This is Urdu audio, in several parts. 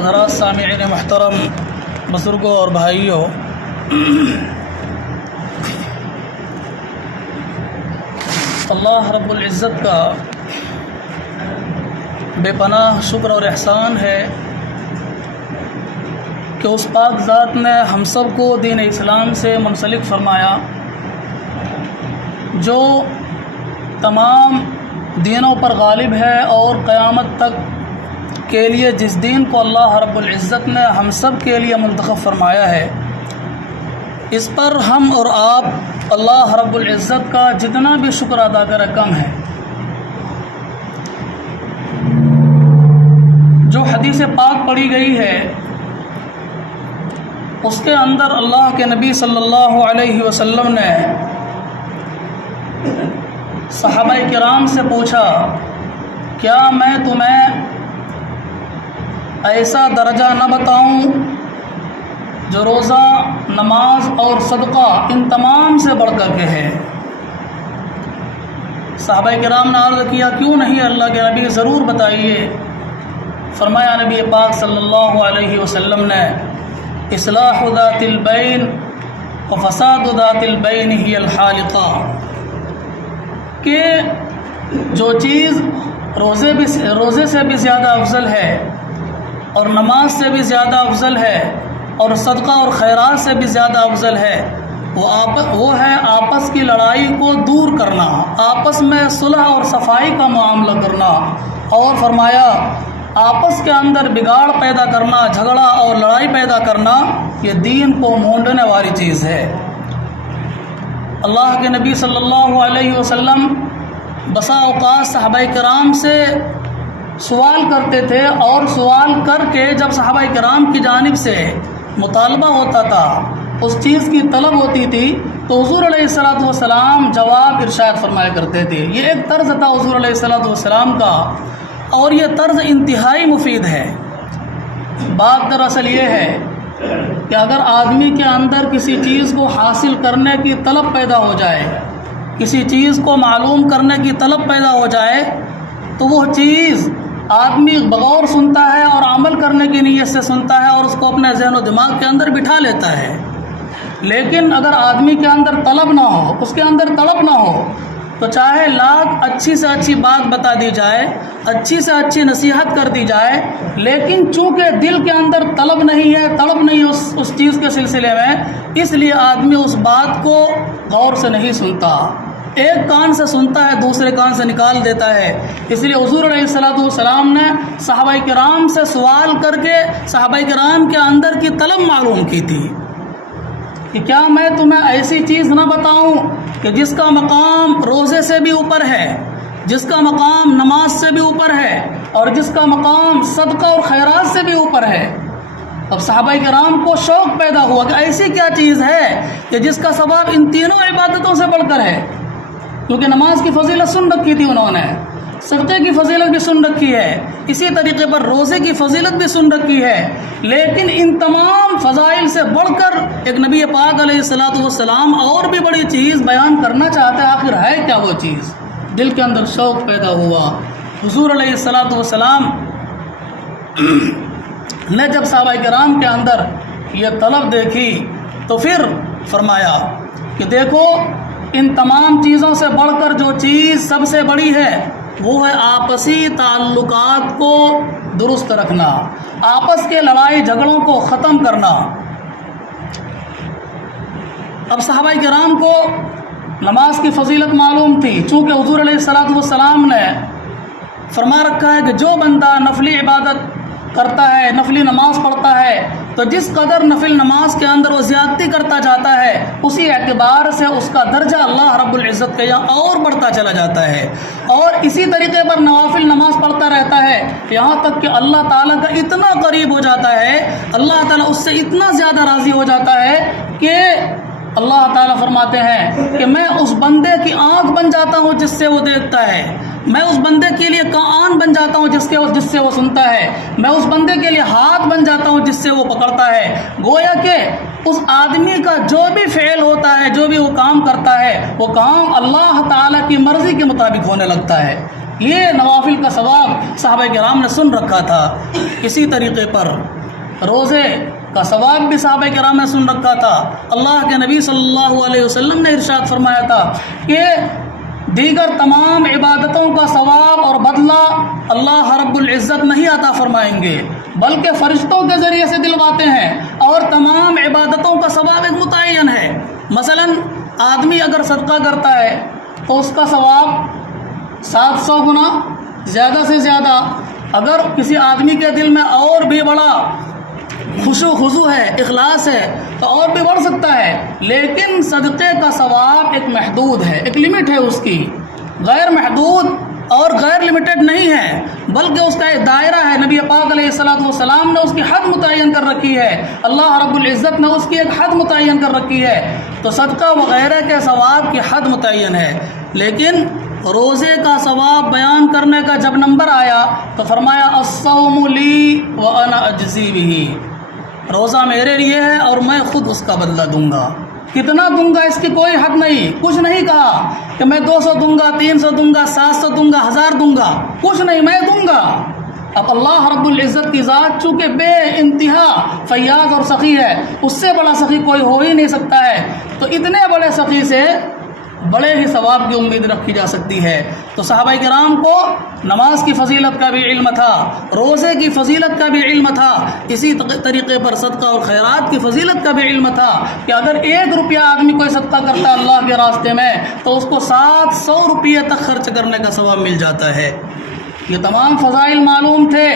حضرات سامعین محترم، بزرگوں اور بھائیوں، اللہ رب العزت کا بے پناہ شکر اور احسان ہے کہ اس پاک ذات نے ہم سب کو دین اسلام سے منسلک فرمایا، جو تمام دینوں پر غالب ہے، اور قیامت تک کے لیے جس دین کو اللہ رب العزت نے ہم سب کے لیے منتخب فرمایا ہے، اس پر ہم اور آپ اللہ رب العزت کا جتنا بھی شکر ادا کریں کم ہے۔ جو حدیث پاک پڑھی گئی ہے اس کے اندر اللہ کے نبی صلی اللہ علیہ وسلم نے صحابہ کرام سے پوچھا، کیا میں تمہیں ایسا درجہ نہ بتاؤں جو روزہ، نماز اور صدقہ ان تمام سے بڑھ کر کے ہے؟ صحابہ کرام نے عرض کیا، کیوں نہیں اللہ کے نبی، ضرور بتائیے۔ فرمایا نبی پاک صلی اللہ علیہ وسلم نے، اصلاح ذات البین و فساد ذات البین ہی الحالقہ، کہ جو چیز روزے سے بھی زیادہ افضل ہے، اور نماز سے بھی زیادہ افضل ہے، اور صدقہ اور خیرات سے بھی زیادہ افضل ہے، وہ ہے آپس کی لڑائی کو دور کرنا، آپس میں صلح اور صفائی کا معاملہ کرنا، اور فرمایا آپس کے اندر بگاڑ پیدا کرنا، جھگڑا اور لڑائی پیدا کرنا، یہ دین کو مونڈنے والی چیز ہے۔ اللہ کے نبی صلی اللہ علیہ وسلم بسا اوقات صحابہ کرام سے سوال کرتے تھے، اور سوال کر کے جب صحابہ کرام کی جانب سے مطالبہ ہوتا تھا، اس چیز کی طلب ہوتی تھی، تو حضور علیہ الصلوۃ والسلام جواب ارشاد فرمایا کرتے تھے۔ یہ ایک طرز تھا حضور علیہ الصلوۃ والسلام کا، اور یہ طرز انتہائی مفید ہے۔ بات دراصل یہ ہے کہ اگر آدمی کے اندر کسی چیز کو حاصل کرنے کی طلب پیدا ہو جائے، کسی چیز کو معلوم کرنے کی طلب پیدا ہو جائے، تو وہ چیز آدمی بغور سنتا ہے اور عمل کرنے کی نیت سے سنتا ہے، اور اس کو اپنے ذہن و دماغ کے اندر بٹھا لیتا ہے۔ لیکن اگر آدمی کے اندر طلب نہ ہو، اس کے اندر طلب نہ ہو، تو چاہے لاکھ اچھی سے اچھی بات بتا دی جائے، اچھی سے اچھی نصیحت کر دی جائے، لیکن چونکہ دل کے اندر طلب نہیں ہے، طلب نہیں اس چیز کے سلسلے میں، اس لیے آدمی اس بات کو غور سے نہیں سنتا، ایک کان سے سنتا ہے، دوسرے کان سے نکال دیتا ہے۔ اس لیے حضور علیہ الصلوۃ والسلام نے صحابہ کرام سے سوال کر کے صحابہ کرام کے اندر کی طلب معلوم کی تھی کہ کیا میں تمہیں ایسی چیز نہ بتاؤں کہ جس کا مقام روزے سے بھی اوپر ہے، جس کا مقام نماز سے بھی اوپر ہے، اور جس کا مقام صدقہ اور خیرات سے بھی اوپر ہے؟ اب صحابہ کرام کو شوق پیدا ہوا کہ ایسی کیا چیز ہے کہ جس کا ثواب ان تینوں عبادتوں سے بڑھ کر ہے، کیونکہ نماز کی فضیلت سن رکھی تھی انہوں نے، صدقے کی فضیلت بھی سن رکھی ہے، اسی طریقے پر روزے کی فضیلت بھی سن رکھی ہے، لیکن ان تمام فضائل سے بڑھ کر ایک نبی پاک علیہ الصلوۃ والسلام اور بھی بڑی چیز بیان کرنا چاہتے ہیں۔ آخر ہے کیا وہ چیز؟ دل کے اندر شوق پیدا ہوا۔ حضور علیہ الصلوۃ والسلام نے جب صحابہ کرام کے اندر یہ طلب دیکھی، تو پھر فرمایا کہ دیکھو، ان تمام چیزوں سے بڑھ کر جو چیز سب سے بڑی ہے، وہ ہے آپسی تعلقات کو درست رکھنا، آپس کے لڑائی جھگڑوں کو ختم کرنا۔ اب صحابہ کرام کو نماز کی فضیلت معلوم تھی، چونکہ حضور علیہ الصلوۃ والسلام نے فرما رکھا ہے کہ جو بندہ نفلی عبادت کرتا ہے، نفلی نماز پڑھتا ہے، تو جس قدر نفل نماز کے اندر وہ زیادتی کرتا جاتا ہے، اسی اعتبار سے اس کا درجہ اللہ رب العزت کے یہاں اور بڑھتا چلا جاتا ہے، اور اسی طریقے پر نوافل نماز پڑھتا رہتا ہے، یہاں تک کہ اللہ تعالیٰ کا اتنا قریب ہو جاتا ہے، اللہ تعالیٰ اس سے اتنا زیادہ راضی ہو جاتا ہے کہ اللہ تعالیٰ فرماتے ہیں کہ میں اس بندے کی آنکھ بن جاتا ہوں جس سے وہ دیکھتا ہے، میں اس بندے کے لیے کان بن جاتا ہوں جس سے وہ سنتا ہے، میں اس بندے کے لیے ہاتھ بن جاتا ہوں جس سے وہ پکڑتا ہے۔ گویا کہ اس آدمی کا جو بھی فعل ہوتا ہے، جو بھی وہ کام کرتا ہے، وہ کام اللہ تعالیٰ کی مرضی کے مطابق ہونے لگتا ہے۔ یہ نوافل کا ثواب صحابہ کرام نے سن رکھا تھا۔ اسی طریقے پر روزے کا ثواب بھی صحابہ کرام نے سن رکھا تھا۔ اللہ کے نبی صلی اللہ علیہ وسلم نے ارشاد فرمایا تھا کہ دیگر تمام عبادتوں کا ثواب اور بدلہ اللہ رب العزت نہیں عطا فرمائیں گے، بلکہ فرشتوں کے ذریعے سے دلواتے ہیں، اور تمام عبادتوں کا ثواب ایک متعین ہے۔ مثلا آدمی اگر صدقہ کرتا ہے تو اس کا ثواب 700 گنا زیادہ سے زیادہ، اگر کسی آدمی کے دل میں اور بھی بڑا خشوع خضوع ہے، اخلاص ہے، تو اور بھی بڑھ سکتا ہے۔ لیکن صدقے کا ثواب ایک محدود ہے، ایک لمٹ ہے اس کی، غیر محدود اور غیر لمیٹڈ نہیں ہے، بلکہ اس کا ایک دائرہ ہے۔ نبی پاک علیہ الصلوۃ والسلام نے اس کی حد متعین کر رکھی ہے، اللہ رب العزت نے اس کی ایک حد متعین کر رکھی ہے۔ تو صدقہ وغیرہ کے ثواب کی حد متعین ہے، لیکن روزے کا ثواب بیان کرنے کا جب نمبر آیا تو فرمایا الصوم لی وانا اجزی بہ، روزہ میرے لیے ہے اور میں خود اس کا بدلہ دوں گا۔ کتنا دوں گا اس کی کوئی حد نہیں، کچھ نہیں کہا کہ میں 200 دوں گا، 300 دوں گا، 700 دوں گا، 1000 دوں گا، کچھ نہیں، میں دوں گا۔ اب اللہ رب العزت کی ذات چونکہ بے انتہا فیاض اور سخی ہے، اس سے بڑا سخی کوئی ہو ہی نہیں سکتا ہے، تو اتنے بڑے سخی سے بڑے ہی ثواب کی امید رکھی جا سکتی ہے۔ تو صحابہ کرام کو نماز کی فضیلت کا بھی علم تھا، روزے کی فضیلت کا بھی علم تھا، اسی طریقے پر صدقہ اور خیرات کی فضیلت کا بھی علم تھا کہ اگر 1 روپیہ آدمی کوئی صدقہ کرتا ہے اللہ کے راستے میں تو اس کو 700 روپیے تک خرچ کرنے کا ثواب مل جاتا ہے۔ یہ تمام فضائل معلوم تھے،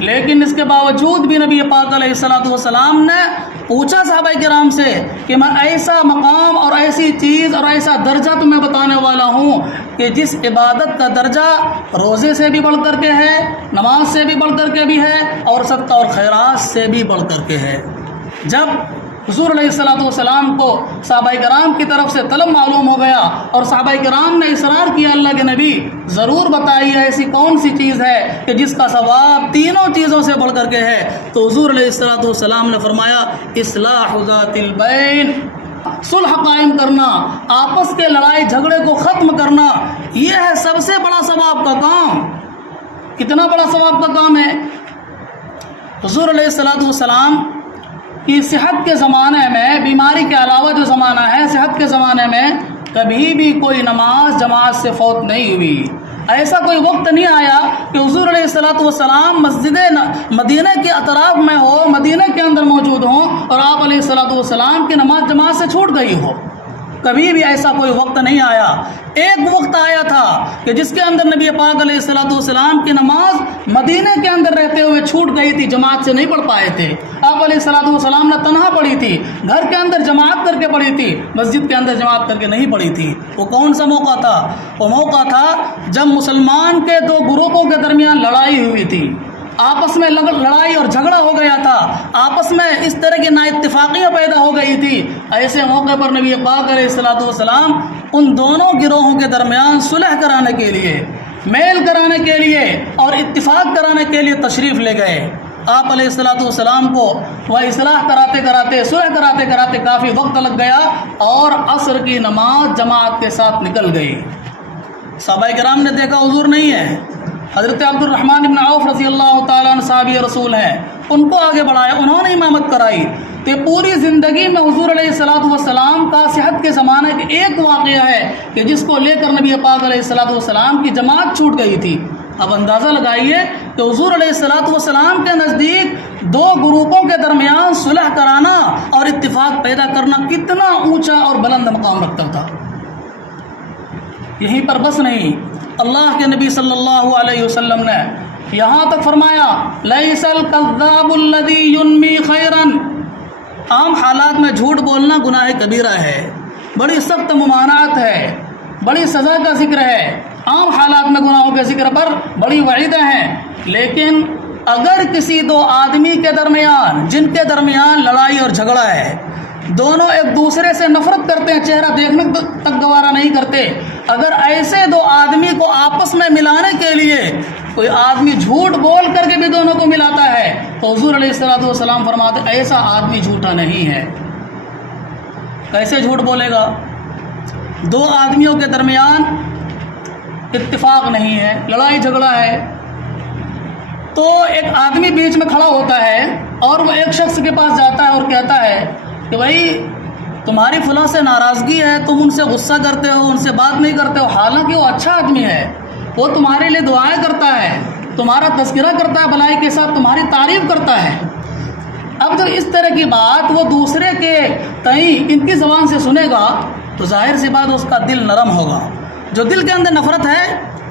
لیکن اس کے باوجود بھی نبی پاک علیہ الصلوۃ والسلام نے پوچھا صحابہ کرام سے کہ میں ایسا مقام اور ایسی چیز اور ایسا درجہ تمہیں بتانے والا ہوں کہ جس عبادت کا درجہ روزے سے بھی بڑھ کر کے ہے، نماز سے بھی بڑھ کر کے بھی ہے، اور صدقہ اور خیرات سے بھی بڑھ کر کے ہے۔ جب حضور علیہ الصلوۃ والسلام کو صحابہ کرام کی طرف سے طلب معلوم ہو گیا اور صحابہ کرام نے اصرار کیا اللہ کے نبی ضرور بتائیے ایسی کون سی چیز ہے کہ جس کا ثواب تینوں چیزوں سے بڑھ کر کے ہے، تو حضور علیہ الصلوۃ والسلام نے فرمایا اصلاح ذات البین، صلح قائم کرنا، آپس کے لڑائی جھگڑے کو ختم کرنا، یہ ہے سب سے بڑا ثواب کا کام۔ کتنا بڑا ثواب کا کام ہے؟ حضور علیہ الصلوۃ والسلام کی صحت کے زمانے میں، بیماری کے علاوہ جو زمانہ ہے صحت کے زمانے میں، کبھی بھی کوئی نماز جماعت سے فوت نہیں ہوئی۔ ایسا کوئی وقت نہیں آیا کہ حضور علیہ الصلوۃ والسلام مسجد مدینہ کے اطراف میں ہو، مدینہ کے اندر موجود ہوں اور آپ علیہ الصلوۃ والسلام کی نماز جماعت سے چھوٹ گئی ہو۔ کبھی بھی ایسا کوئی وقت نہیں آیا۔ ایک وقت آیا تھا کہ جس کے اندر نبی پاک علیہ الصلوۃ والسلام کی نماز مدینہ کے اندر رہتے ہوئے چھوٹ گئی تھی، جماعت سے نہیں پڑھ پائے تھے۔ آپ علیہ الصلوۃ والسلام نے تنہا پڑھی تھی، گھر کے اندر جماعت کر کے پڑھی تھی، مسجد کے اندر جماعت کر کے نہیں پڑھی تھی۔ وہ کون سا موقع تھا؟ وہ موقع تھا جب مسلمان کے 2 گروپوں کے درمیان لڑائی ہوئی تھی، آپس میں لڑائی اور جھگڑا ہو گیا تھا، آپس میں اس طرح کی نا اتفاقیاں پیدا ہو گئی تھی۔ ایسے موقع پر نبی پاک علیہ الصلوۃ والسلام ان دونوں گروہوں کے درمیان صلح کرانے کے لیے، میل کرانے کے لیے اور اتفاق کرانے کے لیے تشریف لے گئے۔ آپ علیہ الصلوۃ والسلام کو وہ اصلاح کراتے کراتے، صلح کراتے کراتے کافی وقت لگ گیا اور عصر کی نماز جماعت کے ساتھ نکل گئی۔ صحابہ کرام نے دیکھا حضور نہیں ہے، حضرت عبد الرحمن بن عوف رضی اللہ تعالیٰ عنہ صحابی رسول ہیں، ان کو آگے بڑھایا، انہوں نے امامت کرائی۔ کہ پوری زندگی میں حضور علیہ الصلوۃ والسلام کا صحت کے زمانے کا ایک واقعہ ہے کہ جس کو لے کر نبی پاک علیہ الصلوۃ والسلام کی جماعت چھوٹ گئی تھی۔ اب اندازہ لگائیے کہ حضور علیہ الصلوۃ والسلام کے نزدیک 2 گروپوں کے درمیان صلح کرانا اور اتفاق پیدا کرنا کتنا اونچا اور بلند مقام رکھتا تھا۔ یہیں پر بس نہیں، اللہ کے نبی صلی اللہ علیہ وسلم نے یہاں تک فرمایا لیس الکذاب الذی ینمی خیرا، عام حالات میں جھوٹ بولنا گناہ کبیرہ ہے، بڑی سخت ممانعت ہے، بڑی سزا کا ذکر ہے، عام حالات میں گناہوں کے ذکر پر بڑی وعیدیں ہیں، لیکن اگر کسی 2 آدمی کے درمیان، جن کے درمیان لڑائی اور جھگڑا ہے، دونوں ایک دوسرے سے نفرت کرتے ہیں، چہرہ دیکھنے تک گوارا نہیں کرتے، اگر ایسے 2 آدمی کو آپس میں ملانے کے لیے کوئی آدمی جھوٹ بول کر کے بھی دونوں کو ملاتا ہے تو حضور علیہ الصلوۃ والسلام فرماتے ایسا آدمی جھوٹا نہیں ہے۔ کیسے جھوٹ بولے گا؟ 2 آدمیوں کے درمیان اتفاق نہیں ہے، لڑائی جھگڑا ہے، تو ایک آدمی بیچ میں کھڑا ہوتا ہے اور وہ ایک شخص کے پاس جاتا ہے اور کہتا ہے کہ بھائی تمہاری فلاں سے ناراضگی ہے، تم ان سے غصہ کرتے ہو، ان سے بات نہیں کرتے ہو، حالانکہ وہ اچھا آدمی ہے، وہ تمہارے لیے دعائیں کرتا ہے، تمہارا تذکرہ کرتا ہے بھلائی کے ساتھ، تمہاری تعریف کرتا ہے۔ اب جب اس طرح کی بات وہ دوسرے کے تئیں ان کی زبان سے سنے گا تو ظاہر سی بات اس کا دل نرم ہوگا، جو دل کے اندر نفرت ہے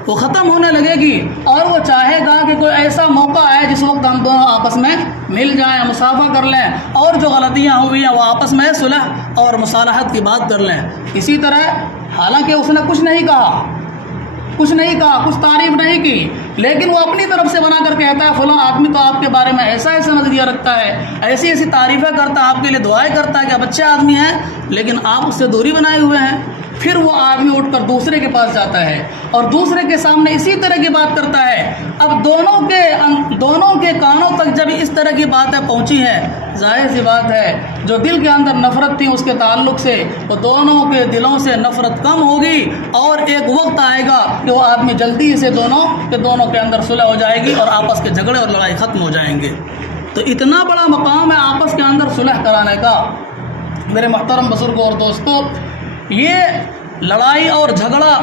وہ ختم ہونے لگے گی، اور وہ چاہے گا کہ کوئی ایسا موقع آئے جس وقت ہم دونوں آپس میں مل جائیں، مصافحہ کر لیں، اور جو غلطیاں ہوئی ہیں وہ آپس میں صلح اور مصالحت کی بات کر لیں۔ اسی طرح حالانکہ اس نے کچھ نہیں کہا، کچھ تعریف نہیں کی، لیکن وہ اپنی طرف سے بنا کر کہتا ہے فلاں آدمی تو آپ کے بارے میں ایسا نظریہ رکھتا ہے، ایسی ایسی تعریفیں کرتا ہے، آپ کے لیے دعائیں کرتا ہے کہ آپ اچھے آدمی ہیں، لیکن آپ اس سے دوری بنائے ہوئے ہیں۔ پھر وہ آدمی اٹھ کر دوسرے کے پاس جاتا ہے اور دوسرے کے سامنے اسی طرح کی بات کرتا ہے۔ اب دونوں کے کانوں تک جب اس طرح کی باتیں پہنچی ہیں، ظاہر سی بات ہے جو دل کے اندر نفرت تھی اس کے تعلق سے، وہ دونوں کے دلوں سے نفرت کم ہوگی، اور ایک وقت آئے گا کہ وہ آدمی جلدی سے دونوں کے اندر صلح ہو جائے گی اور آپس کے جھگڑے اور لڑائی ختم ہو جائیں گے۔ تو اتنا بڑا مقام ہے آپس کے اندر صلح کرانے کا۔ میرے محترم بزرگوں اور دوستوں، یہ لڑائی اور جھگڑا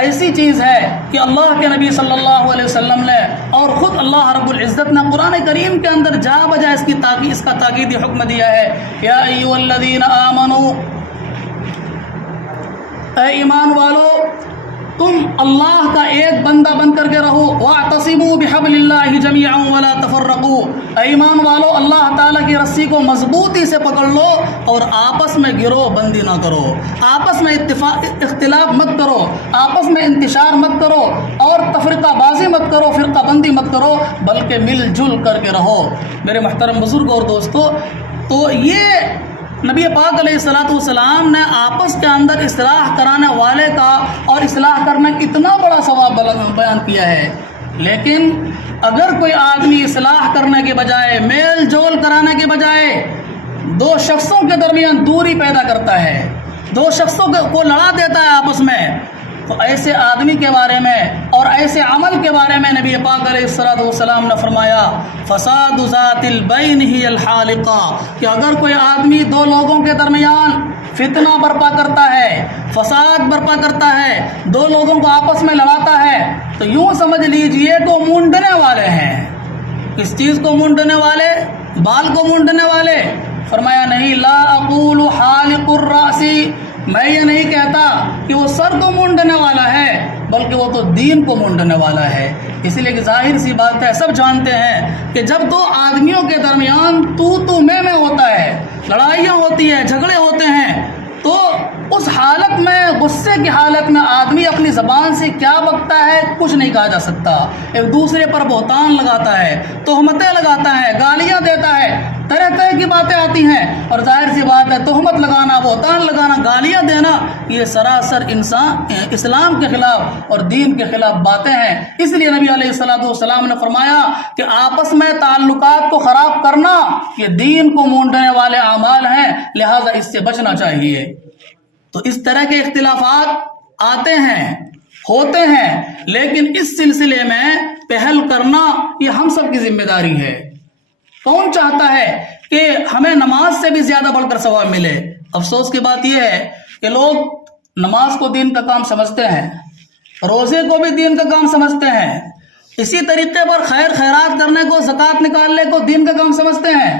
ایسی چیز ہے کہ اللہ کے نبی صلی اللہ علیہ وسلم نے اور خود اللہ رب العزت نے قرآن کریم کے اندر جا بجا اس کا تاکیدی حکم دیا ہے۔ یا ایھا الذین آمنوا، اے ایمان والو تم اللہ کا ایک بندہ بن کر کے رہو، واعتصموا بحبل اللہ جمیعا ولا تفرقوا، اے ایمان والو اللہ تعالیٰ کی رسی کو مضبوطی سے پکڑ لو اور آپس میں گروہ بندی نہ کرو، آپس میں اختلاف مت کرو، آپس میں انتشار مت کرو، اور تفرقہ بازی مت کرو، فرقہ بندی مت کرو، بلکہ مل جل کر کے رہو۔ میرے محترم بزرگ اور دوستو، تو یہ نبی پاک علیہ السلام نے آپس کے اندر اصلاح کرانے والے کا اور اصلاح کرنا اتنا بڑا ثواب بیان کیا ہے، لیکن اگر کوئی آدمی اصلاح کرنے کے بجائے، میل جول کرانے کے بجائے دو شخصوں کے درمیان دوری پیدا کرتا ہے، دو شخصوں کو لڑا دیتا ہے آپس میں، تو ایسے آدمی کے بارے میں اور ایسے عمل کے بارے میں نبی پاک علیہ السلام نے فرمایا فساد ذات البین ہی الحالقہ، کہ اگر کوئی آدمی دو لوگوں کے درمیان فتنہ برپا کرتا ہے، فساد برپا کرتا ہے، دو لوگوں کو آپس میں لڑاتا ہے، تو یوں سمجھ لیجئے کہ وہ مونڈنے والے ہیں۔ کس چیز کو مونڈنے والے؟ بال کو مونڈنے والے؟ فرمایا نہیں، لا اقول حالق الراس، میں یہ نہیں کہتا کہ وہ سر کو مونڈنے والا ہے، بلکہ وہ تو دین کو مونڈنے والا ہے۔ اس لیے کہ ظاہر سی بات ہے، سب جانتے ہیں کہ جب دو آدمیوں کے درمیان تو میں ہوتا ہے، لڑائیاں ہوتی ہیں، جھگڑے ہوتے ہیں، تو اس حالت میں، غصے کی حالت میں آدمی اپنی زبان سے کیا بکتا ہے کچھ نہیں کہا جا سکتا، ایک دوسرے پر بہتان لگاتا ہے، تہمتیں لگاتا ہے، گالیاں دیتا ہے، طرح طرح کی باتیں آتی ہیں، اور ظاہر سی بات ہے تہمت لگانا، بہتان لگانا، گالیاں دینا، یہ سراسر اسلام کے خلاف اور دین کے خلاف باتیں ہیں۔ اس لیے نبی علیہ السلام نے فرمایا کہ آپس میں تعلقات کو خراب کرنا یہ دین کو مونڈنے والے اعمال ہیں، لہذا اس سے بچنا چاہیے۔ تو اس طرح کے اختلافات آتے ہیں، ہوتے ہیں، لیکن اس سلسلے میں پہل کرنا یہ ہم سب کی ذمہ داری ہے۔ کون چاہتا ہے کہ ہمیں نماز سے بھی زیادہ بڑھ کر ثواب ملے؟ افسوس کی بات یہ ہے کہ لوگ نماز کو دین کا کام سمجھتے ہیں، روزے کو بھی دین کا کام سمجھتے ہیں، اسی طریقے پر خیرات کرنے کو، زکوٰۃ نکالنے کو دین کا کام سمجھتے ہیں،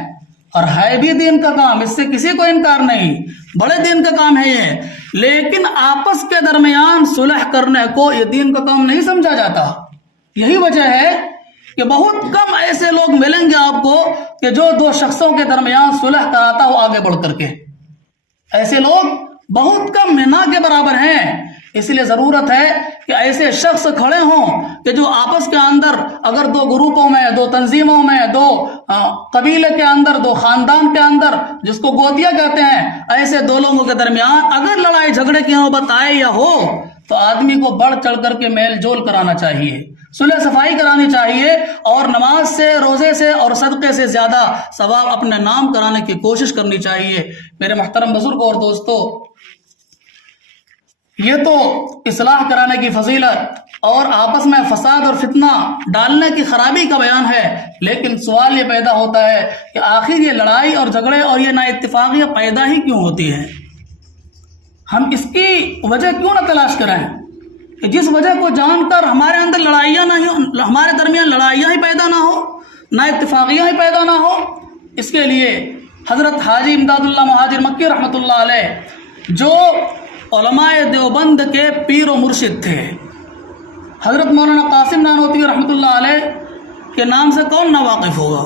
اور ہے بھی دین کا کام، اس سے کسی کو انکار نہیں، بڑے دین کا کام ہے یہ، لیکن آپس کے درمیان صلح کرنے کو یہ دین کا کام نہیں سمجھا جاتا۔ یہی وجہ ہے کہ بہت کم ایسے لوگ ملیں گے آپ کو کہ جو دو شخصوں کے درمیان صلح کراتا ہو آگے بڑھ کر کے، ایسے لوگ بہت کم نہ کے برابر ہیں۔ اس لیے ضرورت ہے کہ ایسے شخص کھڑے ہوں کہ جو آپس کے اندر، اگر دو گروپوں میں، دو تنظیموں میں، دو قبیلے کے اندر، دو خاندان کے اندر، جس کو گوتیا کہتے ہیں، ایسے دو لوگوں کے درمیان اگر لڑائی جھگڑے کی نوبت آئے یا ہو تو آدمی کو بڑھ چڑھ کر کے میل جول کرانا چاہیے، صلح صفائی کرانی چاہیے، اور نماز سے، روزے سے اور صدقے سے زیادہ ثواب اپنے نام کرانے کی کوشش کرنی چاہیے۔ میرے محترم بزرگ اور دوستو، یہ تو اصلاح کرانے کی فضیلت اور آپس میں فساد اور فتنہ ڈالنے کی خرابی کا بیان ہے، لیکن سوال یہ پیدا ہوتا ہے کہ آخر یہ لڑائی اور جھگڑے اور یہ نا اتفاقیاں پیدا ہی کیوں ہوتی ہیں؟ ہم اس کی وجہ کیوں نہ تلاش کریں کہ جس وجہ کو جان کر ہمارے اندر لڑائیاں نہ ہوں، ہمارے درمیان لڑائیاں ہی پیدا نہ ہو، نا اتفاقیاں ہی پیدا نہ ہو۔ اس کے لیے حضرت حاجی امداد اللہ مہاجر مکی رحمۃ اللہ علیہ جو علماء دیوبند کے پیر و مرشد تھے، حضرت مولانا قاسم نانوتوی رحمۃ اللہ علیہ کے نام سے کون نہ واقف ہوگا؟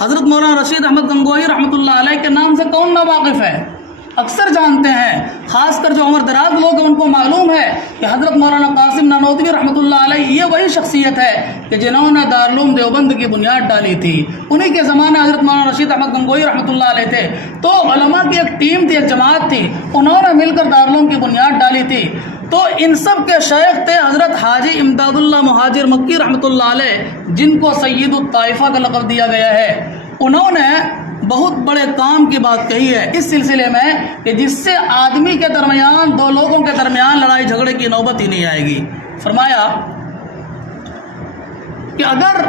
حضرت مولانا رشید احمد گنگوہی رحمۃ اللہ علیہ کے نام سے کون نہ واقف ہے؟ اکثر جانتے ہیں، خاص کر جو عمر دراز لوگ ہیں ان کو معلوم ہے کہ حضرت مولانا قاسم نانوتوی رحمۃ اللہ علیہ یہ وہی شخصیت ہے کہ جنہوں نے دارالعلوم دیوبند کی بنیاد ڈالی تھی۔ انہی کے زمانے حضرت مولانا رشید احمد گنگوہی رحمۃ اللہ علیہ تھے، تو علماء کی ایک ٹیم تھی، ایک جماعت تھی، انہوں نے مل کر دارالعلوم کی بنیاد ڈالی تھی۔ تو ان سب کے شیخ تھے حضرت حاجی امداد اللہ مہاجر مکی رحمۃ اللہ علیہ، جن کو سید الطائفہ کا لقب دیا گیا ہے۔ انہوں نے بہت بڑے کام کی بات کہی ہے اس سلسلے میں کہ جس سے آدمی کے درمیان، دو لوگوں کے درمیان لڑائی جھگڑے کی نوبت ہی نہیں آئے گی۔ فرمایا کہ اگر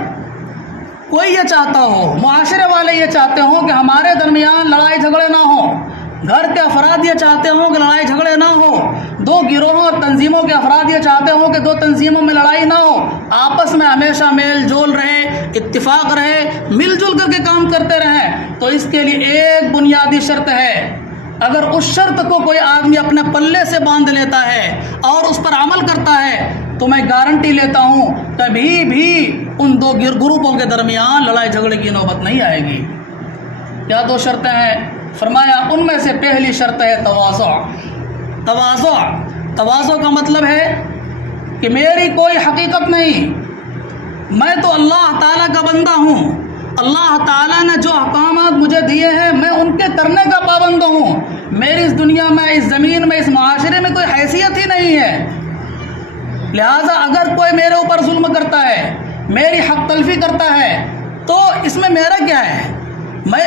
کوئی یہ چاہتا ہو، معاشرے والے یہ چاہتے ہوں کہ ہمارے درمیان لڑائی جھگڑے نہ ہوں، گھر کے افراد یہ چاہتے ہوں کہ لڑائی جھگڑے نہ ہو، دو گروہوں اور تنظیموں کے افراد یہ چاہتے ہوں کہ دو تنظیموں میں لڑائی نہ ہو، آپس میں ہمیشہ میل جول رہے، اتفاق رہے، مل جل کر کے کام کرتے رہیں، تو اس کے لیے ایک بنیادی شرط ہے۔ اگر اس شرط کو کوئی آدمی اپنے پلے سے باندھ لیتا ہے اور اس پر عمل کرتا ہے تو میں گارنٹی لیتا ہوں کبھی بھی ان دو گروپوں کے درمیان لڑائی جھگڑے کی نوبت نہیں آئے گی۔ کیا دو شرطیں ہیں؟ فرمایا ان میں سے پہلی شرط ہے تواضع۔ تواضع کا مطلب ہے کہ میری کوئی حقیقت نہیں، میں تو اللہ تعالیٰ کا بندہ ہوں، اللہ تعالیٰ نے جو احکامات مجھے دیے ہیں میں ان کے کرنے کا پابند ہوں، میری اس دنیا میں، اس زمین میں، اس معاشرے میں کوئی حیثیت ہی نہیں ہے، لہٰذا اگر کوئی میرے اوپر ظلم کرتا ہے، میری حق تلفی کرتا ہے تو اس میں میرا کیا ہے؟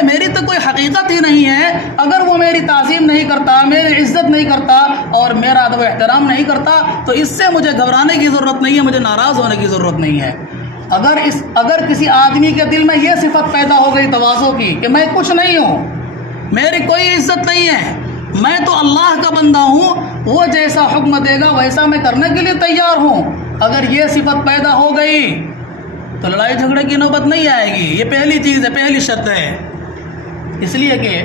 میری تو کوئی حقیقت ہی نہیں ہے۔ اگر وہ میری تعظیم نہیں کرتا، میری عزت نہیں کرتا اور میرا ادب و احترام نہیں کرتا تو اس سے مجھے گھبرانے کی ضرورت نہیں ہے، مجھے ناراض ہونے کی ضرورت نہیں ہے۔ اگر کسی آدمی کے دل میں یہ صفت پیدا ہو گئی تواضع کی کہ میں کچھ نہیں ہوں، میری کوئی عزت نہیں ہے، میں تو اللہ کا بندہ ہوں، وہ جیسا حکم دے گا ویسا میں کرنے کے لیے تیار ہوں، اگر یہ صفت پیدا ہو گئی تو لڑائی جھگڑے کی نوبت نہیں آئے گی۔ یہ پہلی چیز ہے، پہلی شرط ہے۔ اس لیے کہ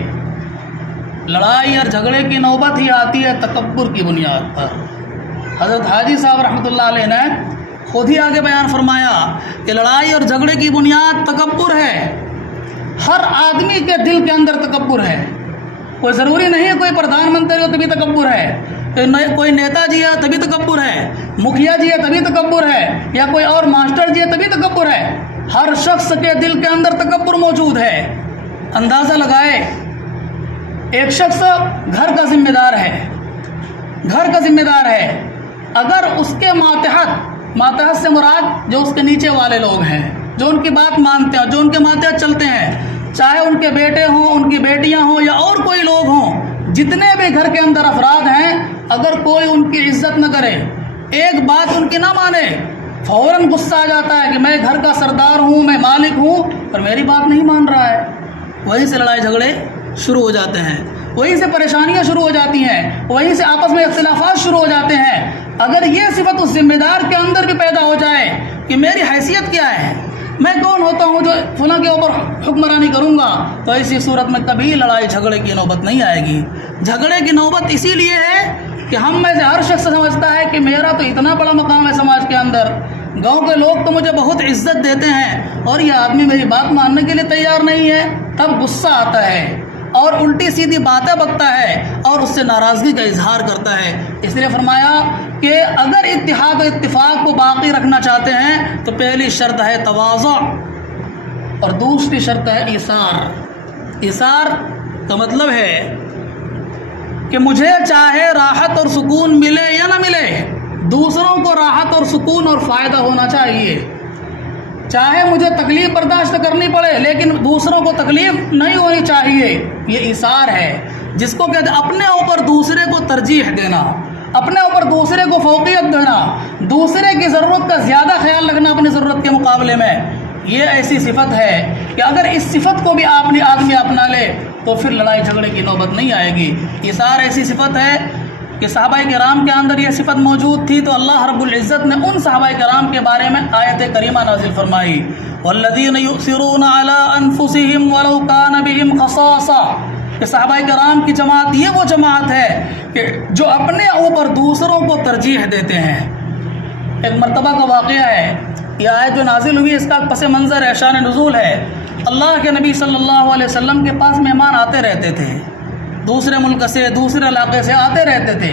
لڑائی اور جھگڑے کی نوبت ہی آتی ہے تکبر کی بنیاد پر۔ حضرت حاجی صاحب رحمۃ اللہ علیہ نے خود ہی آگے بیان فرمایا کہ لڑائی اور جھگڑے کی بنیاد تکبر ہے۔ ہر آدمی کے دل کے اندر تکبر ہے، کوئی ضروری نہیں ہے کوئی پردھان منتری ہو تبھی تکبر ہے، کوئی نیتا جی ہے تبھی تکبر ہے، مکھیا جی ہے تبھی تکبر ہے، یا کوئی اور ماسٹر جی ہے تبھی تکبر ہے۔ ہر شخص کے دل کے اندر تکبر موجود ہے۔ اندازہ لگائے، ایک شخص گھر کا ذمہ دار ہے، اگر اس کے ماتحت سے مراد جو اس کے نیچے والے لوگ ہیں، جو ان کی بات مانتے ہیں، جو ان کے ماتحت چلتے ہیں، چاہے ان کے بیٹے ہوں، ان کی بیٹیاں ہوں یا اور کوئی لوگ ہوں، جتنے بھی گھر کے اندر افراد ہیں، اگر کوئی ان کی عزت نہ کرے، ایک بات ان کی نہ مانے، فوراً غصہ آ جاتا ہے کہ میں گھر کا سردار ہوں، میں مالک ہوں، پر میری بات نہیں مان رہا ہے۔ وہیں سے لڑائی جھگڑے شروع ہو جاتے ہیں، وہیں سے پریشانیاں شروع ہو جاتی ہیں، وہیں سے آپس میں اختلافات شروع ہو جاتے ہیں۔ اگر یہ صفت اس ذمہ دار کے اندر بھی پیدا ہو جائے کہ میری حیثیت کیا ہے، میں کون ہوتا ہوں جو فلاں کے اوپر حکمرانی کروں گا، تو ایسی صورت میں کبھی لڑائی جھگڑے کی نوبت نہیں آئے گی۔ جھگڑے کی نوبت اسی لیے ہے کہ ہم میں سے ہر شخص سمجھتا ہے کہ میرا تو اتنا بڑا مقام ہے سماج کے اندر، گاؤں کے لوگ تو مجھے بہت عزت دیتے ہیں اور یہ آدمی میری بات ماننے کے لیے تیار نہیں ہے، تب غصہ آتا ہے اور الٹی سیدھی باتیں بکتا ہے اور اس سے ناراضگی کا اظہار کرتا ہے۔ اس لیے فرمایا کہ اگر اتحاد و اتفاق کو باقی رکھنا چاہتے ہیں تو پہلی شرط ہے تواضع اور دوسری شرط ہے ایثار۔ ایثار کا مطلب ہے کہ مجھے چاہے راحت اور سکون ملے یا نہ ملے، دوسروں کو راحت اور سکون اور فائدہ ہونا چاہیے، چاہے مجھے تکلیف برداشت کرنی پڑے لیکن دوسروں کو تکلیف نہیں ہونی چاہیے۔ یہ ایثار ہے، جس کو کہتے ہیں اپنے اوپر دوسرے کو ترجیح دینا، اپنے اوپر دوسرے کو فوقیت دینا، دوسرے کی ضرورت کا زیادہ خیال رکھنا اپنی ضرورت کے مقابلے میں، یہ ایسی صفت ہے کہ اگر اس صفت کو بھی آدمی اپنا لے تو پھر لڑائی جھگڑے کی نوبت نہیں آئے گی۔ ایثار ایسی صفت ہے کہ صحابہ کرام کے اندر یہ صفت موجود تھی، تو اللہ رب العزت نے ان صحابہ کرام کے بارے میں آیت کریمہ نازل فرمائی، والذین یؤثرون علی انفسہم ولو کان بہم خصاصہ، کہ صحابہ کرام کی جماعت یہ وہ جماعت ہے کہ جو اپنے اوپر دوسروں کو ترجیح دیتے ہیں۔ ایک مرتبہ کا واقعہ ہے، یہ آیت جو نازل ہوئی اس کا پس منظر ہے، شان نزول ہے۔ اللہ کے نبی صلی اللہ علیہ وسلم کے پاس مہمان آتے رہتے تھے، دوسرے ملک سے دوسرے علاقے سے آتے رہتے تھے،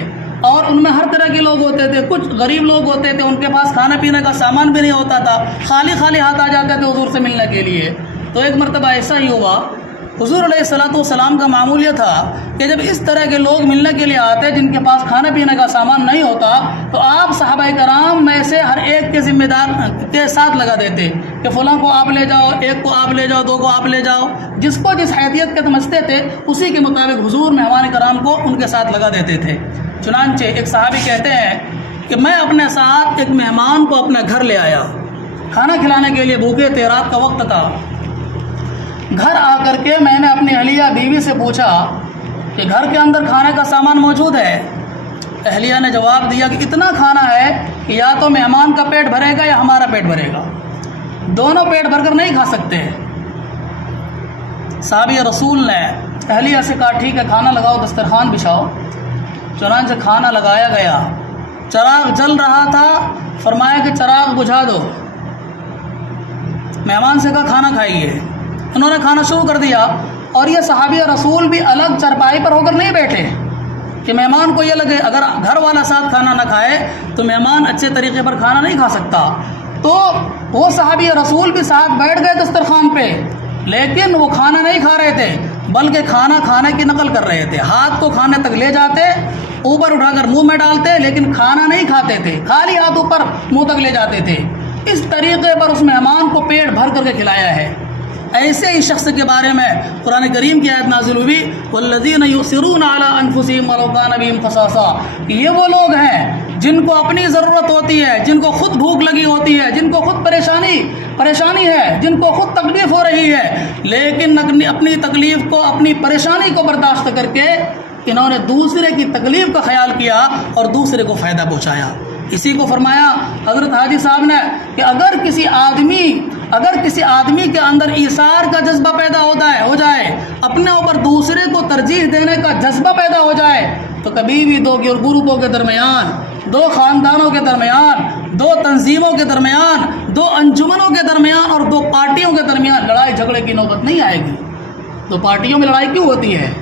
اور ان میں ہر طرح کے لوگ ہوتے تھے۔ کچھ غریب لوگ ہوتے تھے، ان کے پاس کھانا پینے کا سامان بھی نہیں ہوتا تھا، خالی ہاتھ آ جاتے تھے حضور سے ملنے کے لیے۔ تو ایک مرتبہ ایسا ہی ہوا، حضور علیہ السلام کا معمول یہ تھا کہ جب اس طرح کے لوگ ملنے کے لیے آتے جن کے پاس کھانا پینے کا سامان نہیں ہوتا، تو آپ صحابہ کرام میں سے ہر ایک کے ذمہ دار کے ساتھ لگا دیتے کہ فلاں کو آپ لے جاؤ، ایک کو آپ لے جاؤ، دو کو آپ لے جاؤ، جس کو جس حیثیت کے سمجھتے تھے اسی کے مطابق حضور مہمان کرام کو ان کے ساتھ لگا دیتے تھے۔ چنانچہ ایک صحابی کہتے ہیں کہ میں اپنے ساتھ ایک مہمان کو اپنے گھر لے آیا، کھانا کھلانے کے لیے بھوکے تھے، رات کا وقت تھا۔ گھر آ کر کے میں نے اپنی اہلیہ بیوی سے پوچھا کہ گھر کے اندر کھانے کا سامان موجود ہے؟ اہلیہ نے جواب دیا کہ اتنا کھانا ہے کہ یا تو مہمان کا پیٹ بھرے گا یا ہمارا پیٹ بھرے گا، دونوں پیٹ بھر کر نہیں کھا سکتے۔ صحابی رسول نے اہلیہ سے کہا ٹھیک ہے کھانا لگاؤ، دسترخوان بچھاؤ۔ چنانچہ کھانا لگایا گیا، چراغ جل رہا تھا، فرمایا کہ چراغ بجھا دو۔ مہمان سے کہا کھانا کھائیے، انہوں نے کھانا شروع کر دیا۔ اور یہ صحابی رسول بھی الگ چرپائی پر ہو کر نہیں بیٹھے کہ مہمان کو یہ لگے اگر گھر والا ساتھ کھانا نہ کھائے تو مہمان اچھے طریقے پر کھانا نہیں کھا سکتا۔ تو وہ صحابی رسول بھی ساتھ بیٹھ گئے دسترخوان پہ، لیکن وہ کھانا نہیں کھا رہے تھے بلکہ کھانا کھانے کی نقل کر رہے تھے۔ ہاتھ کو کھانے تک لے جاتے، اوپر اٹھا کر منہ میں ڈالتے، لیکن کھانا نہیں کھاتے تھے، خالی ہاتھ اوپر منہ تک لے جاتے تھے۔ اس طریقے پر اس مہمان کو پیٹ بھر کر کے کھلایا ہے۔ ایسے ہی شخص کے بارے میں قرآن کریم کی آیت نازل ہوئی، والذین یؤثرون علی انفسہم ولو کان بہم خصاصہ، کہ یہ وہ لوگ ہیں جن کو اپنی ضرورت ہوتی ہے، جن کو خود بھوک لگی ہوتی ہے، جن کو خود پریشانی ہے، جن کو خود تکلیف ہو رہی ہے، لیکن اپنی تکلیف کو، اپنی پریشانی کو برداشت کر کے انہوں نے دوسرے کی تکلیف کا خیال کیا اور دوسرے کو فائدہ پہنچایا۔ اسی کو فرمایا حضرت حاجی صاحب نے کہ اگر کسی آدمی کے اندر ایثار کا جذبہ پیدا ہو جائے، اپنے اوپر دوسرے کو ترجیح دینے کا جذبہ پیدا ہو جائے، تو کبھی بھی دو گروپوں کے درمیان، دو خاندانوں کے درمیان، دو تنظیموں کے درمیان، دو انجمنوں کے درمیان اور دو پارٹیوں کے درمیان لڑائی جھگڑے کی نوبت نہیں آئے گی۔ دو پارٹیوں میں لڑائی کیوں ہوتی ہے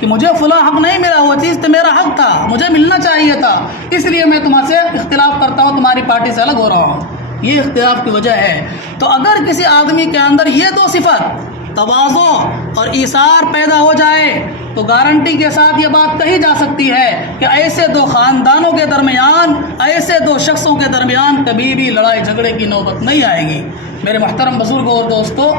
کہ مجھے فلاں حق نہیں ملا، وہ چیز تو میرا حق تھا، مجھے ملنا چاہیے تھا، اس لیے میں تمہارے سے اختلاف کرتا ہوں، تمہاری پارٹی سے الگ ہو رہا ہوں، یہ اختلاف کی وجہ ہے۔ تو اگر کسی آدمی کے اندر یہ دو صفت تواضع اور ایثار پیدا ہو جائے تو گارنٹی کے ساتھ یہ بات کہی جا سکتی ہے کہ ایسے دو خاندانوں کے درمیان، ایسے دو شخصوں کے درمیان کبھی بھی لڑائی جھگڑے کی نوبت نہیں آئے گی۔ میرے محترم بزرگوں اور دوستوں،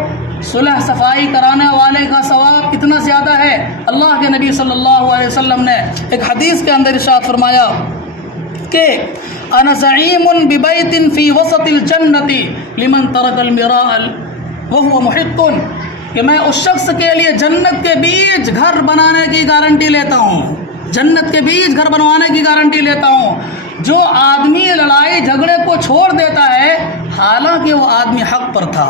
صلح صفائی کرانے والے کا ثواب اتنا زیادہ ہے، اللہ کے نبی صلی اللہ علیہ وسلم نے ایک حدیث کے اندر ارشاد فرمایا کہ انا زعیم ببیت فی وسط الجنت لمن ترک المراء وهو محق، کہ میں اس شخص کے لیے جنت کے بیچ گھر بنانے کی گارنٹی لیتا ہوں، جنت کے بیچ گھر بنوانے کی گارنٹی لیتا ہوں۔ جو آدمی لڑائی جھگڑے کو چھوڑ دیتا ہے حالانکہ وہ آدمی حق پر تھا،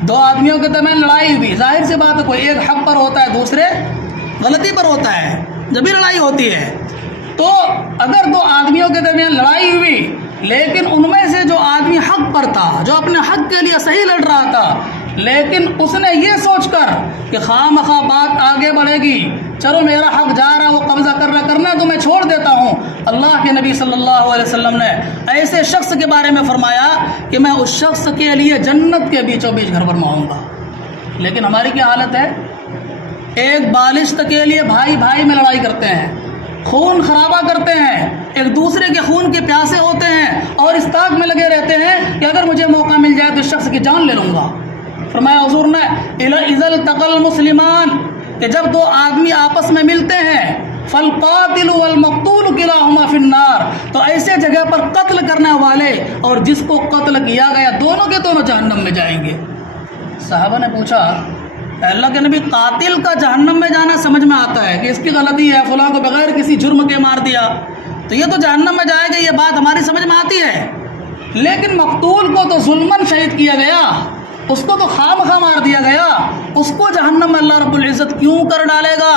دو آدمیوں کے درمیان لڑائی ہوئی، ظاہر سی بات ہے کوئی ایک حق پر ہوتا ہے دوسرے غلطی پر ہوتا ہے، جب بھی لڑائی ہوتی ہے۔ تو اگر دو آدمیوں کے درمیان لڑائی ہوئی لیکن ان میں سے جو آدمی حق پر تھا، جو اپنے حق کے لیے صحیح لڑ رہا تھا، لیکن اس نے یہ سوچ کر کہ خواہ مخواہ بات آگے بڑھے گی، چلو میرا حق جا رہا، وہ قبضہ کرنا تو میں چھوڑ دیتا ہوں، اللہ کے نبی صلی اللہ علیہ وسلم نے ایسے شخص کے بارے میں فرمایا کہ میں اس شخص کے لیے جنت کے بیچوں بیچ گھر بنواؤں گا۔ لیکن ہماری کیا حالت ہے؟ ایک بالشت کے لیے بھائی بھائی میں لڑائی کرتے ہیں، خون خرابہ کرتے ہیں، ایک دوسرے کے خون کے پیاسے ہوتے ہیں اور اس طاق میں لگے رہتے ہیں کہ اگر مجھے موقع مل جائے تو اس شخص کی جان لے لوں گا۔ فرمایا حضور نے اذا التقى المسلمان، کہ جب دو آدمی آپس میں ملتے ہیں فالقاتل والمقتول کلاہما فی النار، تو ایسے جگہ پر قتل کرنے والے اور جس کو قتل کیا گیا دونوں کے دونوں جہنم میں جائیں گے۔ صحابہ نے پوچھا اے اللہ کے نبی، قاتل کا جہنم میں جانا سمجھ میں آتا ہے کہ اس کی غلطی ہے، فلاں کو بغیر کسی جرم کے مار دیا تو یہ تو جہنم میں جائے گا، یہ بات ہماری سمجھ میں آتی ہے، لیکن مقتول کو تو ظلماً شہید کیا گیا، اس کو تو خواہ مار دیا گیا، اس کو جہنم میں اللہ رب العزت کیوں کر ڈالے گا؟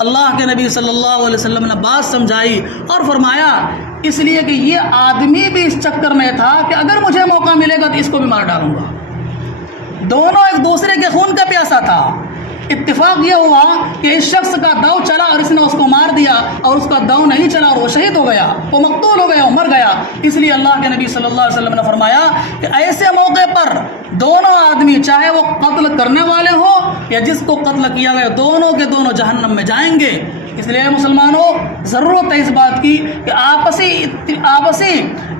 اللہ کے نبی صلی اللہ علیہ وسلم نے بات سمجھائی اور فرمایا اس لیے کہ یہ آدمی بھی اس چکر میں تھا کہ اگر مجھے موقع ملے گا تو اس کو بھی مار ڈالوں گا۔ دونوں ایک دوسرے کے خون کا پیاسا تھا۔ اتفاق یہ ہوا کہ اس شخص کا داؤ چلا اور اس نے اس کو مار دیا، اور اس کا داؤ نہیں چلا اور وہ شہید ہو گیا، وہ مقتول ہو گیا، وہ مر گیا۔ اس لیے اللہ کے نبی صلی اللہ علیہ وسلم نے فرمایا کہ ایسے موقع پر دونوں آدمی، چاہے وہ قتل کرنے والے ہوں یا جس کو قتل کیا گیا، دونوں کے دونوں جہنم میں جائیں گے۔ اس لیے مسلمانوں، ضرورت ہے اس بات کی کہ آپسی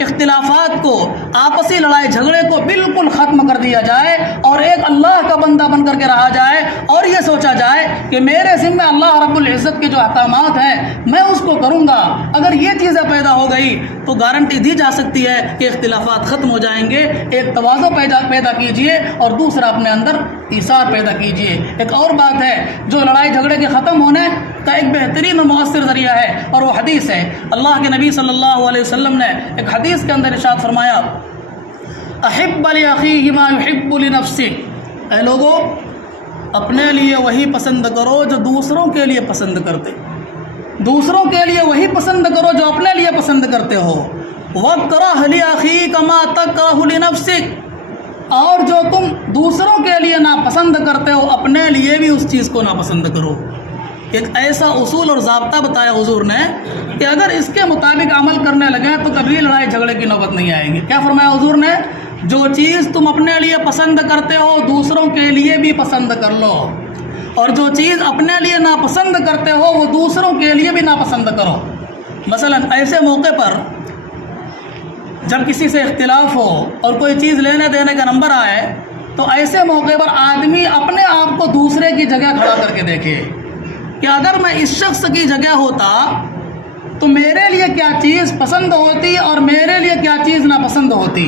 اختلافات کو، آپسی لڑائی جھگڑے کو بالکل ختم کر دیا جائے اور ایک اللہ کا بندہ بن کر کے رہا جائے، اور یہ سوچا جائے کہ میرے ذمہ اللہ رب العزت کے جو احکامات ہیں میں اس کو کروں گا۔ اگر یہ چیزیں پیدا ہو گئی تو گارنٹی دی جا سکتی ہے کہ اختلافات ختم ہو جائیں گے۔ ایک توازن پیدا کیجئے اور دوسرا اپنے اندر ایثار پیدا کیجئے۔ ایک اور بات ہے جو لڑائی جھگڑے کے ختم ہونے کا ایک بہترین اور مؤثر ذریعہ ہے، اور وہ حدیث ہے۔ اللہ کے نبی صلی اللہ علیہ وسلم نے ایک حدیث کے اندر ارشاد فرمایا احب لاخیہ ما یحب لنفسہ، اے لوگو اپنے لیے وہی پسند کرو جو دوسروں کے لیے پسند کرتے، دوسروں کے لیے وہی پسند کرو جو اپنے لیے پسند کرتے ہو۔ وَاکرہ لِأَخِیکَ مَا تَکرہ لِنَفْسِکَ، اور جو تم دوسروں کے لیے ناپسند کرتے ہو اپنے لیے بھی اس چیز کو ناپسند کرو۔ ایک ایسا اصول اور ضابطہ بتایا حضور نے کہ اگر اس کے مطابق عمل کرنے لگے تو کبھی لڑائی جھگڑے کی نوبت نہیں آئیں گی۔ کیا فرمایا حضور نے؟ جو چیز تم اپنے لیے پسند کرتے ہو دوسروں کے لیے بھی پسند کر لو، اور جو چیز اپنے لیے ناپسند کرتے ہو وہ دوسروں کے لیے بھی ناپسند کرو۔ مثلا ایسے موقع پر جب کسی سے اختلاف ہو اور کوئی چیز لینے دینے کا نمبر آئے تو ایسے موقع پر آدمی اپنے آپ کو دوسرے کی جگہ کھڑا کر کے دیکھے کہ اگر میں اس شخص کی جگہ ہوتا تو میرے لیے کیا چیز پسند ہوتی اور میرے لیے کیا چیز ناپسند ہوتی۔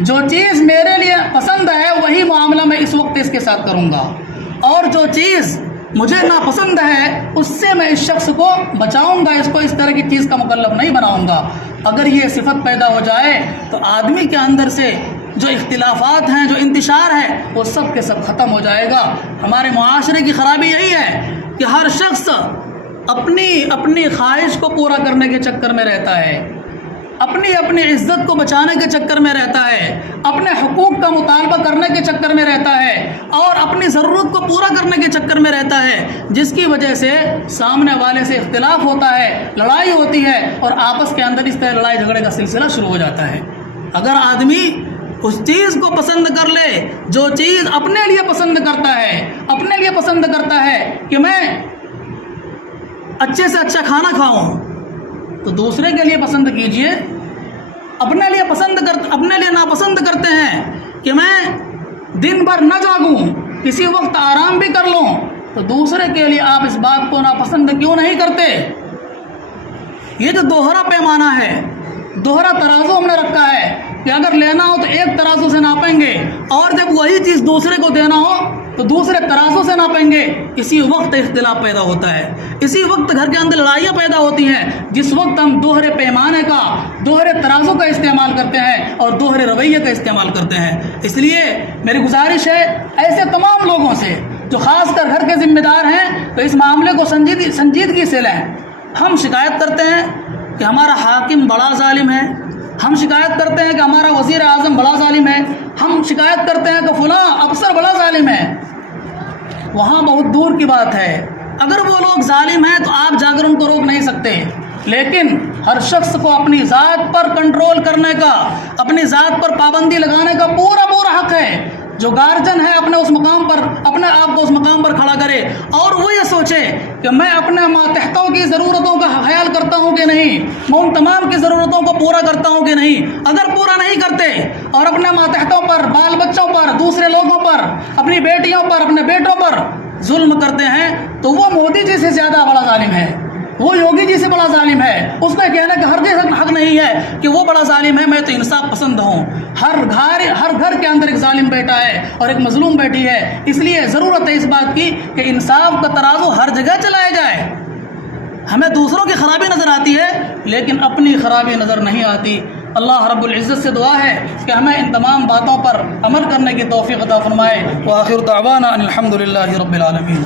جو چیز میرے لیے پسند ہے وہی معاملہ میں اس وقت اس کے ساتھ کروں گا، اور جو چیز مجھے ناپسند ہے اس سے میں اس شخص کو بچاؤں گا، اس کو اس طرح کی چیز کا مکلف نہیں بناؤں گا۔ اگر یہ صفت پیدا ہو جائے تو آدمی کے اندر سے جو اختلافات ہیں، جو انتشار ہے، وہ سب کے سب ختم ہو جائے گا۔ ہمارے معاشرے کی خرابی یہی ہے کہ ہر شخص اپنی خواہش کو پورا کرنے کے چکر میں رہتا ہے، اپنی عزت کو بچانے کے چکر میں رہتا ہے، اپنے حقوق کا مطالبہ کرنے کے چکر میں رہتا ہے، اور اپنی ضرورت کو پورا کرنے کے چکر میں رہتا ہے، جس کی وجہ سے سامنے والے سے اختلاف ہوتا ہے، لڑائی ہوتی ہے، اور آپس کے اندر اس طرح لڑائی جھگڑے کا سلسلہ شروع ہو جاتا ہے۔ اگر آدمی اس چیز کو پسند کر لے جو چیز اپنے لیے پسند کرتا ہے، اپنے لیے پسند کرتا ہے کہ میں اچھے سے اچھا کھانا کھاؤں، تو دوسرے کے لیے پسند کیجئے۔ اپنے لیے ناپسند کرتے ہیں کہ میں دن بھر نہ جاگوں، کسی وقت آرام بھی کر لوں، تو دوسرے کے لیے آپ اس بات کو ناپسند کیوں نہیں کرتے؟ یہ جو دوہرا پیمانہ ہے، دوہرا ترازو ہم نے رکھا ہے کہ اگر لینا ہو تو ایک ترازو سے ناپیں گے، اور جب وہی چیز دوسرے کو دینا ہو تو دوسرے ترازو سے ناپیں گے۔ اسی وقت اختلاف پیدا ہوتا ہے، اسی وقت گھر کے اندر لڑائیاں پیدا ہوتی ہیں، جس وقت ہم دوہرے پیمانے کا، دوہرے ترازو کا استعمال کرتے ہیں اور دوہرے رویے کا استعمال کرتے ہیں۔ اس لیے میری گزارش ہے ایسے تمام لوگوں سے جو خاص کر گھر کے ذمہ دار ہیں تو اس معاملے کو سنجیدگی سے لیں۔ ہم شکایت کرتے ہیں کہ ہمارا حاکم بڑا ظالم ہے، ہم شکایت کرتے ہیں کہ ہمارا وزیر اعظم بڑا ظالم ہے، ہم شکایت کرتے ہیں کہ فلاں افسر بڑا ظالم ہے۔ وہاں بہت دور کی بات ہے، اگر وہ لوگ ظالم ہیں تو آپ جا کر ان کو روک نہیں سکتے، لیکن ہر شخص کو اپنی ذات پر کنٹرول کرنے کا، اپنی ذات پر پابندی لگانے کا پورا حق ہے۔ جو گارجن ہے اپنے آپ کو اس مقام پر کھڑا کرے اور وہ یہ سوچے کہ میں اپنے ماتحتوں کی ضرورتوں کا خیال کرتا ہوں کہ نہیں، میں ان تمام کی ضرورتوں کو پورا کرتا ہوں کہ نہیں۔ اگر پورا نہیں کرتے اور اپنے ماتحتوں پر، بال بچوں پر، دوسرے لوگوں پر، اپنی بیٹیوں پر، اپنے بیٹوں پر ظلم کرتے ہیں تو وہ مودی جی سے زیادہ بڑا ظالم ہے۔ وہ یوگی جی سے بڑا ظالم ہے، اس کا کہنا کہ ہرگز حق نہیں ہے کہ وہ بڑا ظالم ہے، میں تو انصاف پسند ہوں۔ ہر گھر کے اندر ایک ظالم بیٹا ہے اور ایک مظلوم بیٹی ہے، اس لیے ضرورت ہے اس بات کی کہ انصاف کا ترازو ہر جگہ چلایا جائے۔ ہمیں دوسروں کی خرابی نظر آتی ہے لیکن اپنی خرابی نظر نہیں آتی۔ اللہ رب العزت سے دعا ہے کہ ہمیں ان تمام باتوں پر عمل کرنے کی توفیق عطا فرمائے۔ وآخر دعوانا ان الحمد للہ رب العالمین۔